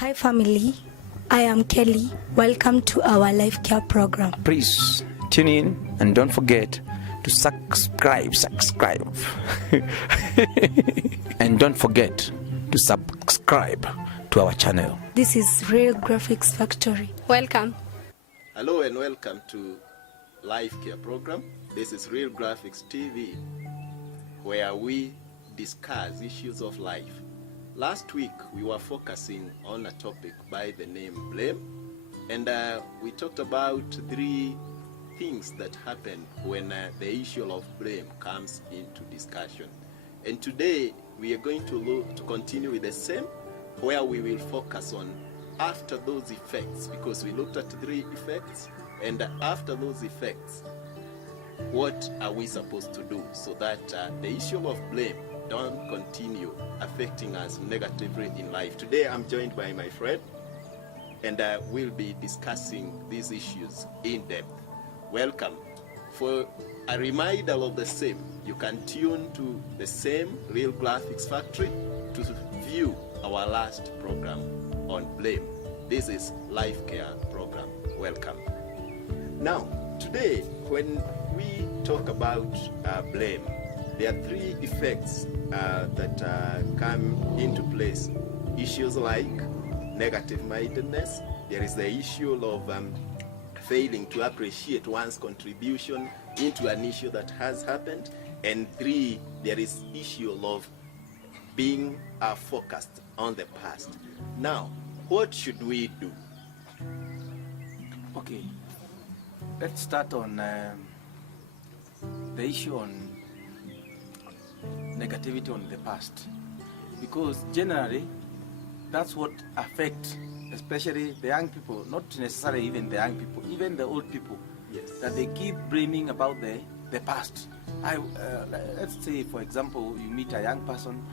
Hi family, I am Kelly. Welcome to our life care program. Please tune in and don't forget to subscribe. And don't forget to subscribe to our channel. This is Real Graphics Factory. Welcome. Hello and welcome to Life Care Program. This is Real Graphics TV, where we discuss issues of life. Last week we were focusing on a topic by the name blame, and we talked about 3 things that happen when the issue of blame comes into discussion. And today we are going to continue with the same, where we will focus on after those effects, because we looked at 3 effects, and after those effects, what are we supposed to do so that the issue of blame don't continue affecting us negatively in life. Today I'm joined by my friend, and we'll be discussing these issues in depth. Welcome. For a reminder of the same, you can tune to the same Real Graphics Factory to view our last program on blame. This is Life Care Program. Welcome. Now, today when we talk about blame, there are 3 effects that come into place. Issues like negative mindedness. There is the issue of failing to appreciate one's contribution into an issue that has happened. And 3, there is issue of being focused on the past. Now, what should we do? Okay, let's start on the issue on negativity on the past, because generally that's what affects especially the young people, not necessarily even the young people, even the old people. Yes. That they keep blaming about the past. Let's say, for example, you meet a young person,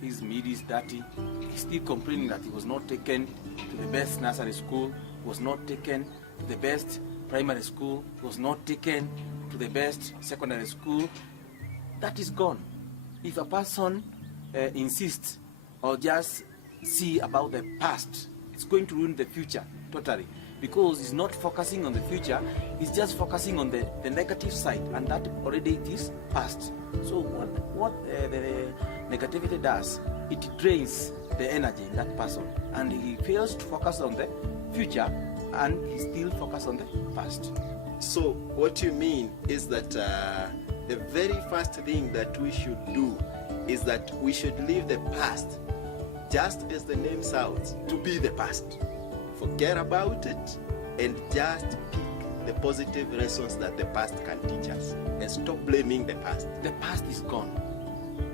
his meat is dirty, he's still complaining that he was not taken to the best nursery school, was not taken to the best primary school, was not taken to the best secondary school. That is gone. If a person insists or just see about the past, it's going to ruin the future totally, because he's not focusing on the future, he's just focusing on the negative side, and that already it is past. So what the negativity does, it drains the energy in that person, and he fails to focus on the future, and he still focuses on the past. So what you mean is that the very first thing that we should do is that we should leave the past, just as the name sounds, to be the past. Forget about it and just pick the positive lessons that the past can teach us, and stop blaming the past. The past is gone.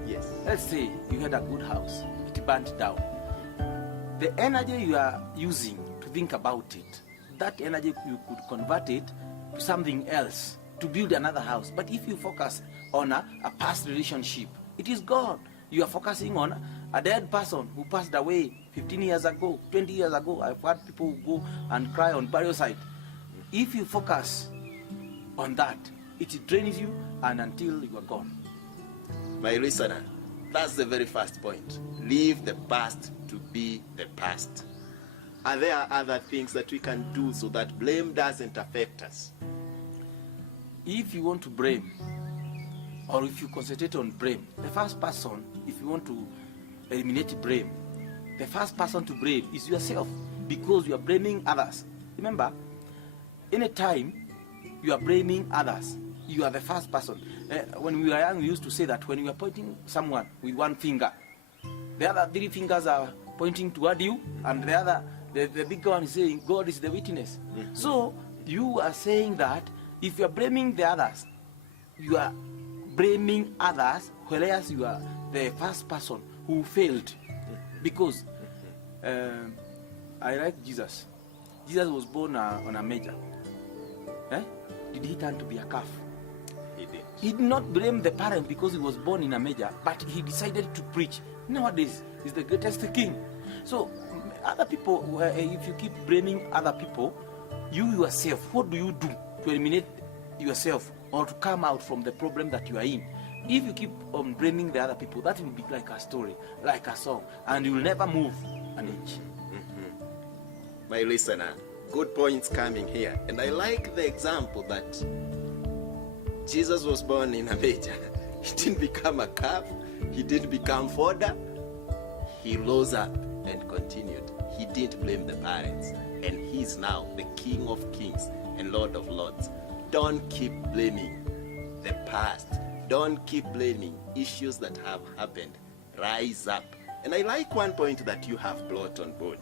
Yes. Let's say you had a good house, it burnt down. The energy you are using to think about it, that energy you could convert it to something else, to build another house. But if you focus on a past relationship, it is gone. You are focusing on a dead person who passed away 15 years ago, 20 years ago. I've had people who go and cry on burial site. If you focus on that, it drains you, and until you are gone. My listener, that's the very first point. Leave the past to be the past. Are there other things that we can do so that blame doesn't affect us? If you want to blame, or if you concentrate on blame, the first person, if you want to eliminate blame, the first person to blame is yourself, because you are blaming others. Remember, anytime you are blaming others, you are the first person. When we were young, we used to say that when you are pointing someone with one finger, the other 3 fingers are pointing toward you, and the big one is saying, God is the witness. Mm-hmm. So you are saying that if you are blaming the others, you are blaming others, whereas you are the first person who failed. Because I like Jesus. Jesus was born on a manger. Did he turn to be a calf? He did. He did not blame the parent because he was born in a manger, but he decided to preach. Nowadays, he's the greatest king. So other people, if you keep blaming other people, you yourself, what do you do to eliminate yourself or to come out from the problem that you are in? If you keep on blaming the other people, that will be like a story, like a song, and you will never move an inch. Mm-hmm. my listener. Good points coming here. And I like the example that Jesus was born in a manger. He didn't become a calf. He didn't become fodder. He rose up and continued. He didn't blame the parents. And he's now the King of Kings and Lord of Lords. Don't keep blaming the past. Don't keep blaming issues that have happened. Rise up. And I like one point that you have brought on board.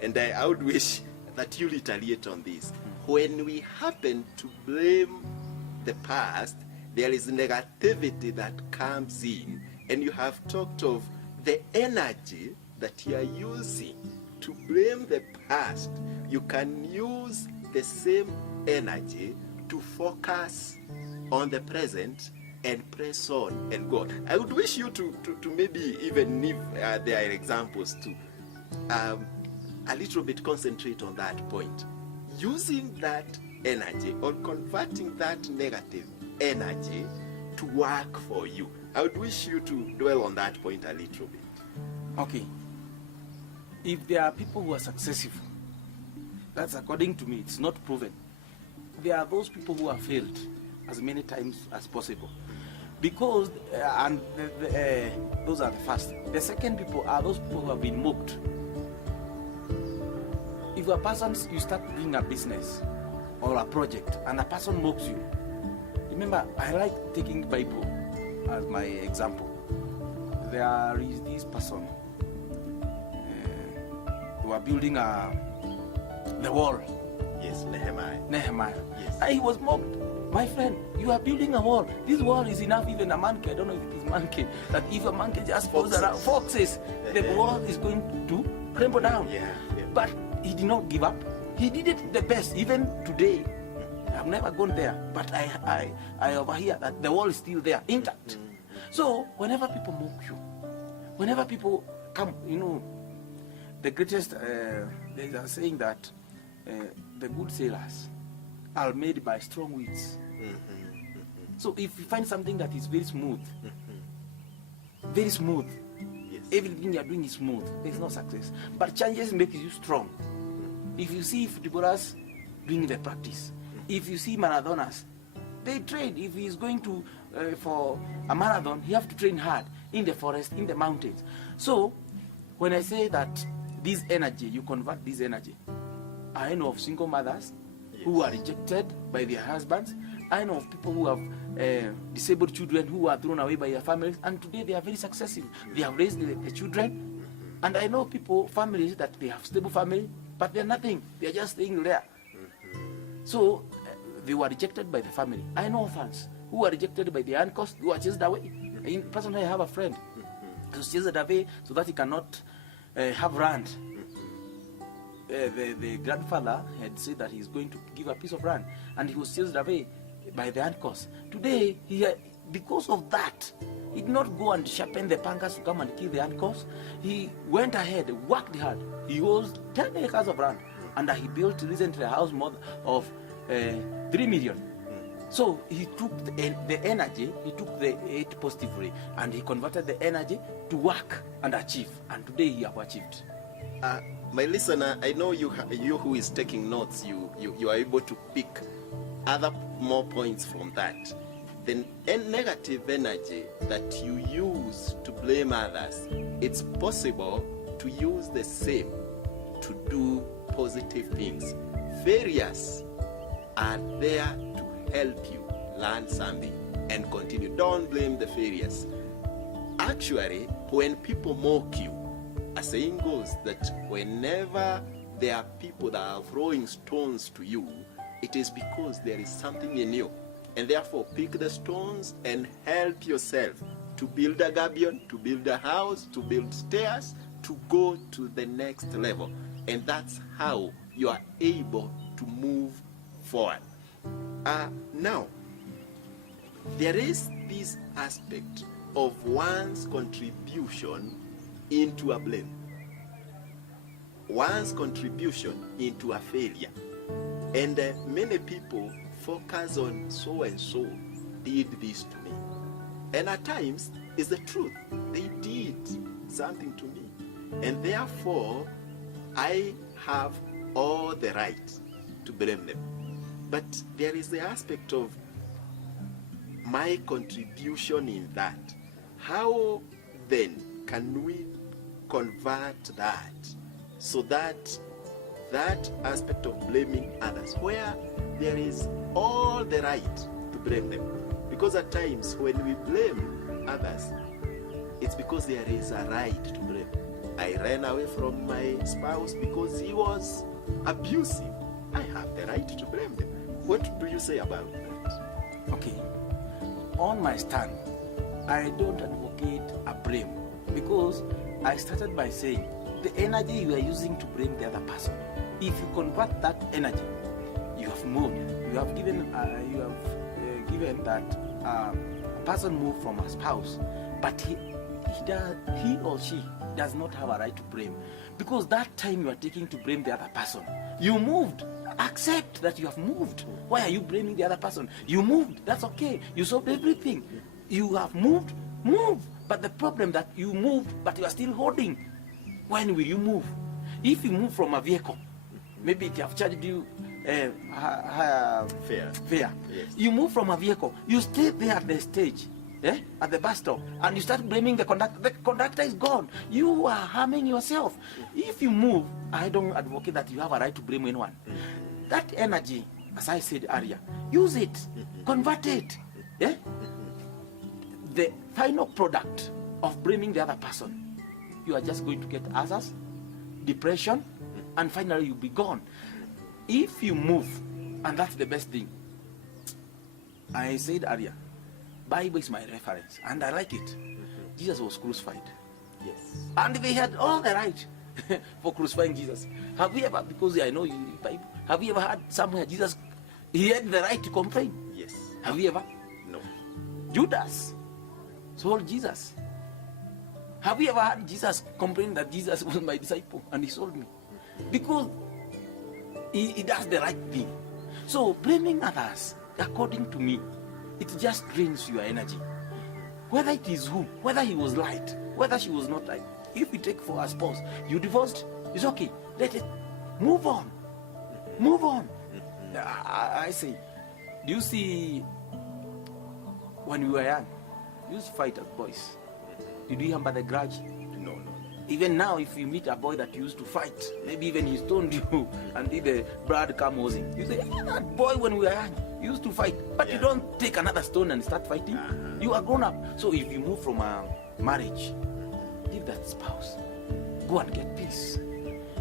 And I would wish that you retaliate on this. When we happen to blame the past, there is negativity that comes in. And you have talked of the energy that you are using to blame the past. You can use the same energy to focus on the present and press on and go. I would wish you to maybe even if there are examples to a little bit concentrate on that point. Using that energy or converting that negative energy to work for you. I would wish you to dwell on that point a little bit. Okay. If there are people who are successful, that's according to me, it's not proven. There are those people who have failed as many times as possible. Because, those are the first. The second people are those people who have been mocked. If a person, you start doing a business or a project and a person mocks you, remember, I like taking Bible as my example. There is this person who are building the wall. Yes, Nehemiah. Yes. Yes. He was mocked. My friend, you are building a wall. This wall is enough, even a monkey. I don't know if it is monkey. That if a monkey just goes around, foxes, the wall is going to crumble down. Yeah. But he did not give up. He did it the best. Even today, I've never gone there, but I overhear that the wall is still there, intact. So whenever people mock you, whenever people come, the greatest, they are saying that the good sailors are made by strong winds. So if you find something that is very smooth, Yes. everything you are doing is smooth, there is no success. But changes make you strong. If you see footballers doing the practice, if you see marathoners, they train. If he is going to for a marathon, he have to train hard in the forest, in the mountains. So when I say that this energy, you convert this energy, I know of single mothers who are rejected by their husbands. I know of people who have disabled children who are thrown away by their families, and today they are very successful. They have raised the children. And I know families that they have stable family, but they're nothing. They're just staying there. So they were rejected by the family. I know orphans who were rejected by the uncles, who are chased away. Personally, I have a friend who was chased away so that he cannot have land. The grandfather had said that he's going to give a piece of land, and he was chased away by the uncles. Today, because of that, he did not go and sharpen the pangas to come and kill the uncles. He went ahead, worked hard. He owns 10 acres of land, and he built recently a house of 3 million. So he took the energy, he took it positively, and he converted the energy to work and achieve. And today he have achieved. My listener, I know you who is taking notes, you are able to pick more points from that. The negative energy that you use to blame others, it's possible to use the same to do positive things. Failures are there to help you learn something and continue. Don't blame the failures. Actually, when people mock you, a saying goes that whenever there are people that are throwing stones to you, it is because there is something in you. And therefore, pick the stones and help yourself to build a gabion, to build a house, to build stairs, to go to the next level. And that's how you are able to move forward. Now, there is this aspect of one's contribution into a blame, one's contribution into a failure. And many people focus on so and so did this to me. And at times, it's the truth. They did something to me. And therefore, I have all the right to blame them. But there is the aspect of my contribution in that. How then can we convert that so that that aspect of blaming others, where there is all the right to blame them? Because at times when we blame others, it's because there is a right to blame. I ran away from my spouse because he was abusive. I have the right to blame them. What do you say about that? Okay. On my stand, I don't advocate a blame, because I started by saying the energy you are using to blame the other person, if you convert that energy, you have moved. You have given that a person moved from a spouse, but he or she does not have a right to blame, because that time you are taking to blame the other person, you moved. Accept that you have moved. Why are you blaming the other person? You moved. That's okay. You solved everything. You have moved. Move. But the problem that you moved, but you are still holding. When will you move? If you move from a vehicle, maybe they have charged you Fair. Yes. You move from a vehicle. You stay there at the stage, at the bus stop, and you start blaming the conductor. The conductor is gone. You are harming yourself. If you move, I don't advocate that you have a right to blame anyone. That energy, as I said earlier, use it, convert it. The final product of blaming the other person, you are just going to get ulcers, depression, and finally you'll be gone. If you move, and that's the best thing, I said earlier, Bible is my reference, and I like it. Jesus was crucified. Yes. And they had all the right for crucifying Jesus. Have you ever, because I know you read Bible, have you ever heard somewhere Jesus, he had the right to complain? Yes. Have you ever? No. Judas sold Jesus. Have you ever heard Jesus complain that Jesus was my disciple and he sold me? Because he does the right thing. So blaming others, according to me, it just drains your energy. Whether it is who, whether he was light, whether she was not light. If we take for our spouse, you divorced, it's okay. Let it move on. Move on. I say, do you see when we were young, we used to fight as boys. Did we hamper the grudge? No. Even now, if you meet a boy that used to fight, maybe even he stoned you until the blood comes oozing, you say, that boy when we were young, he used to fight. But you don't take another stone and start fighting. You are grown up. So if you move from a marriage, leave that spouse. Go and get peace.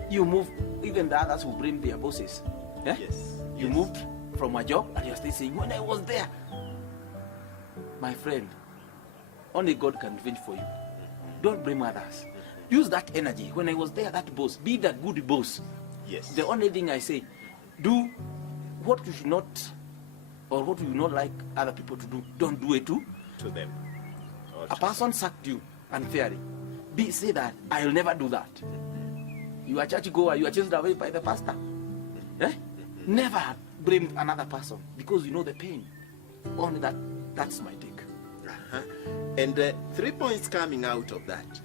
You move, even the others who blame their bosses. Yes. You moved from a job and you're still saying, when I was there. My friend, only God can revenge for you. Don't blame others. Use that energy. When I was there, that boss, be the good boss. Yes. The only thing I say, do what you should not, or what you not like other people to do. Don't do it to them. A person sacked you unfairly. Say that, I'll never do that. You are church goer, you are chased away by the pastor. Never blame another person, because you know the pain. Only that's my take. And 3 points coming out of that.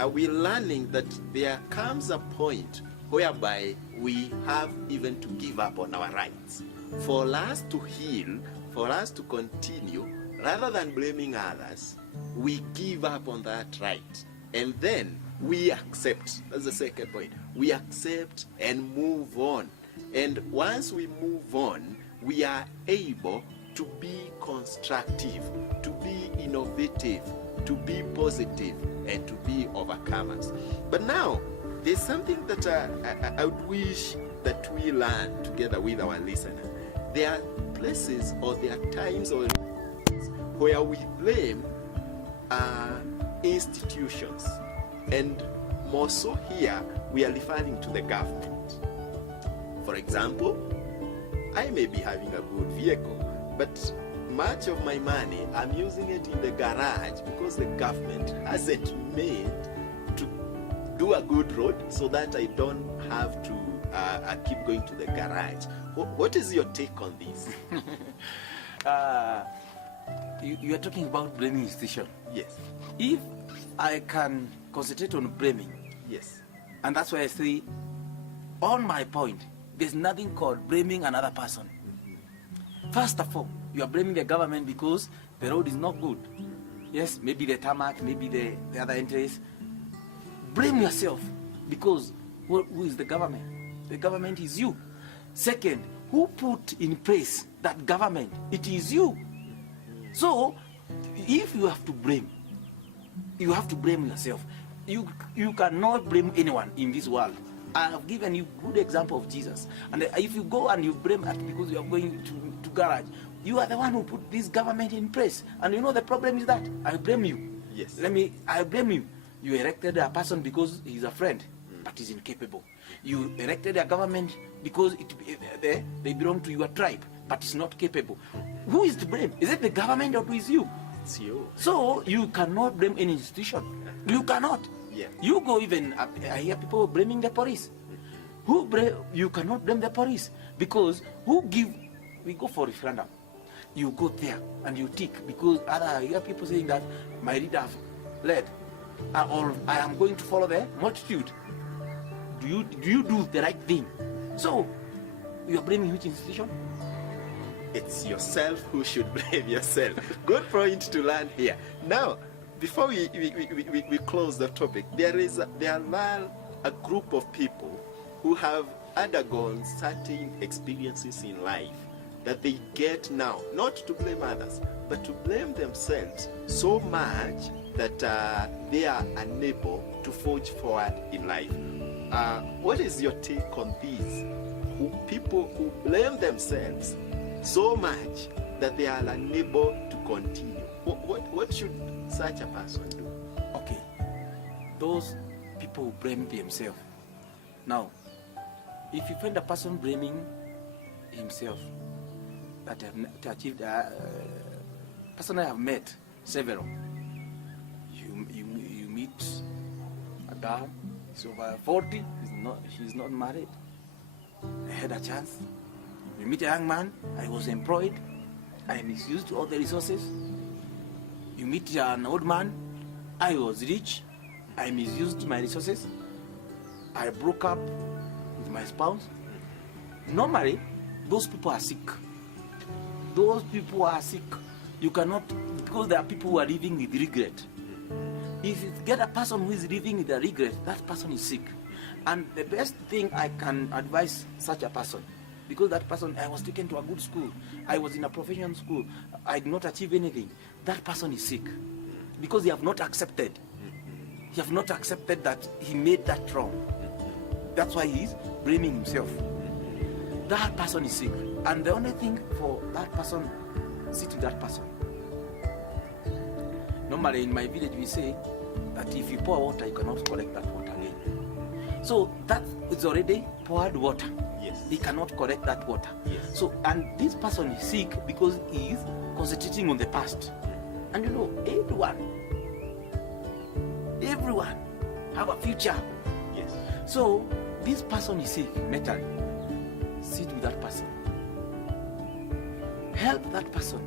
Are we learning that there comes a point whereby we have even to give up on our rights? For us to heal, for us to continue, rather than blaming others, we give up on that right. And then we accept. That's the second point. We accept and move on. And once we move on, we are able to be constructive, to be innovative, to be positive, and to be overcomers. But now, there's something that I would wish that we learn together with our listener. There are places, or there are times or where we blame institutions. And more so here, we are referring to the government. For example, I may be having a good vehicle, but much of my money, I'm using it in the garage because the government hasn't made to do a good road so that I don't have to keep going to the garage. What is your take on this? You are talking about blaming institution. Yes. If I can concentrate on blaming, yes, and that's why I say on my point, there's nothing called blaming another person. First of all, you are blaming the government because the road is not good. Yes, maybe the tarmac, maybe the other entries. Blame yourself because who is the government? The government is you. Second, who put in place that government? It is you. So, if you have to blame yourself. You cannot blame anyone in this world. I have given you good example of Jesus. And if you go and you blame us because you are going to garage, you are the one who put this government in place. And you know the problem is that I blame you. Yes. I blame you. You elected a person because he's a friend, but he's incapable. You elected a government because they belong to your tribe, but it's not capable. Who is to blame? Is it the government or who is you? It's you. So you cannot blame any institution. You cannot. Yeah. You go even, I hear people blaming the police. You cannot blame the police because we go for referendum. You go there and you tick because I hear people saying that my leader have led or I am going to follow the multitude. Do you do the right thing? So you are blaming which institution? It's yourself who should blame yourself. Good point to learn here. Now, before we close the topic, there are a group of people who have undergone certain experiences in life that they get now, not to blame others, but to blame themselves so much that they are unable to forge forward in life. What is your take on these? People who blame themselves so much that they are unable to continue. What should such a person do? Okay, those people who blame themselves. Now, if you find a person blaming himself that to achieve the person I have met several. You meet a girl, she's over 40, she's not married. I had a chance. You meet a young man, I was employed, I misused all the resources. You meet an old man, I was rich, I misused my resources. I broke up with my spouse. Normally, those people are sick. Those people are sick. You cannot, because there are people who are living with regret. If you get a person who is living with a regret, that person is sick. And the best thing I can advise such a person, because that person, I was taken to a good school, I was in a professional school, I did not achieve anything, that person is sick. Because he have not accepted. He have not accepted that he made that wrong. That's why he is blaming himself. That person is sick. And the only thing for that person, sit with that person. Normally in my village we say that if you pour water, you cannot collect that water again. So that is already poured water. Yes. He cannot collect that water. Yes. So, and this person is sick because he is concentrating on the past. And you know, everyone have a future. Yes. So this person is sick mentally. Sit with that person. Help that person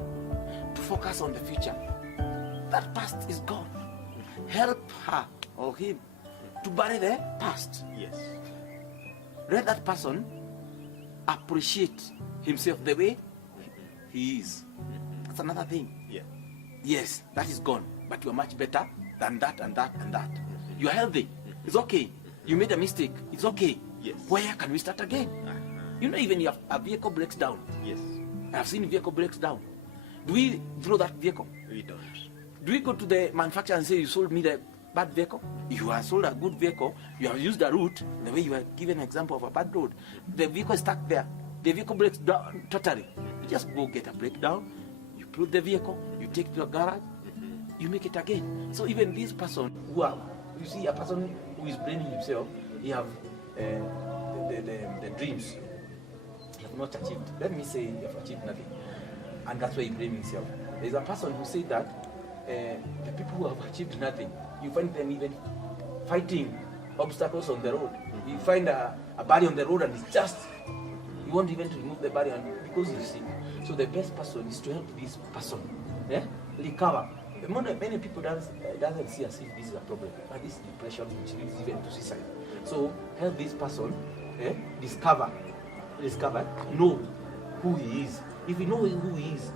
to focus on the future. That past is gone. Help her or him to bury the past. Yes. Let that person appreciate himself the way he is. That's another thing. Yeah. Yes, that is gone. But you are much better than that and that and that. You are healthy. It's okay. You made a mistake. It's okay. Yes. Where can we start again? You know, even if a vehicle breaks down. Yes. I have seen vehicle breaks down. Do we throw that vehicle? We don't. Do we go to the manufacturer and say, you sold me the bad vehicle? You have sold a good vehicle. You have used the route, the way you have given an example of a bad road. The vehicle is stuck there. The vehicle breaks down totally. You just go get a breakdown. You put the vehicle. You take it to a garage. You make it again. So even this person you see a person who is blaming himself, he have the dreams. He have not achieved. Let me say he have achieved nothing. And that's why he blames himself. There's a person who said that the people who have achieved nothing, you find them even fighting obstacles on the road. You find a barrier on the road and it's just, you won't even remove the barrier because he's sick. So the best person is to help this person recover. Many people doesn't see as if this is a problem, but this is depression which leads even to suicide. So help this person discover, know who he is. If you know who he is,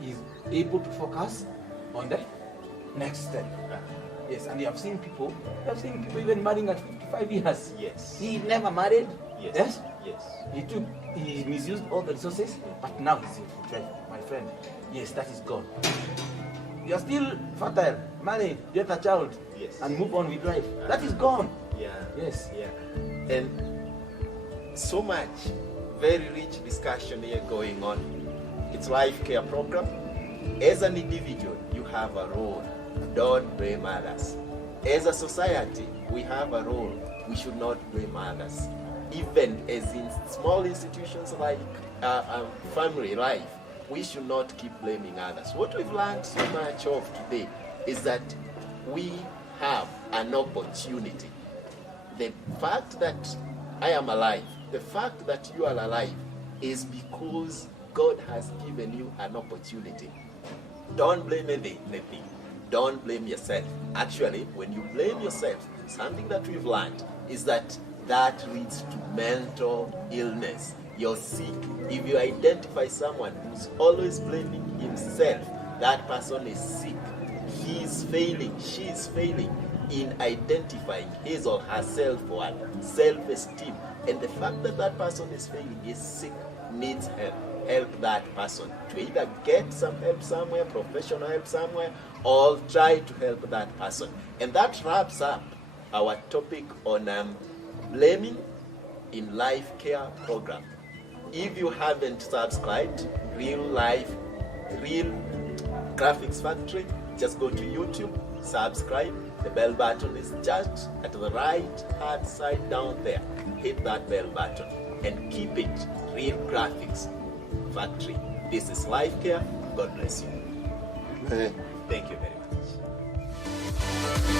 he's able to focus on the next step. Yes, and you have seen people even marrying at 55 years. Yes. He never married. Yes. Yes. He misused all the resources, but now he's in full drive, my friend. Yes, that is gone. You're still fertile, married, get a child, Yes. and move on with life. That is gone. Yeah. Yes. Yeah. And so much very rich discussion here going on. It's Life Care Program. As an individual, you have a role. Don't blame others. As a society, we have a role. We should not blame others. Even as in small institutions like family life, we should not keep blaming others. What we've learned so much of today is that we have an opportunity. The fact that I am alive, the fact that you are alive is because God has given you an opportunity. Don't blame anything. Don't blame yourself. Actually, when you blame yourself, something that we've learned is that leads to mental illness. You're sick. If you identify someone who's always blaming himself, that person is sick. He's failing, she's failing in identifying his or her self-worth, self-esteem. And the fact that that person is failing, is sick, needs help. Help that person to either get some help somewhere, professional help somewhere, or try to help that person. And that wraps up our topic on blaming in Life Care Program. If you haven't subscribed, Real Graphics Factory, just go to YouTube, subscribe. The bell button is just at the right hand side down there. Hit that bell button and keep it Real Graphics Factory. This is Life Care. God bless you. Thank you very much.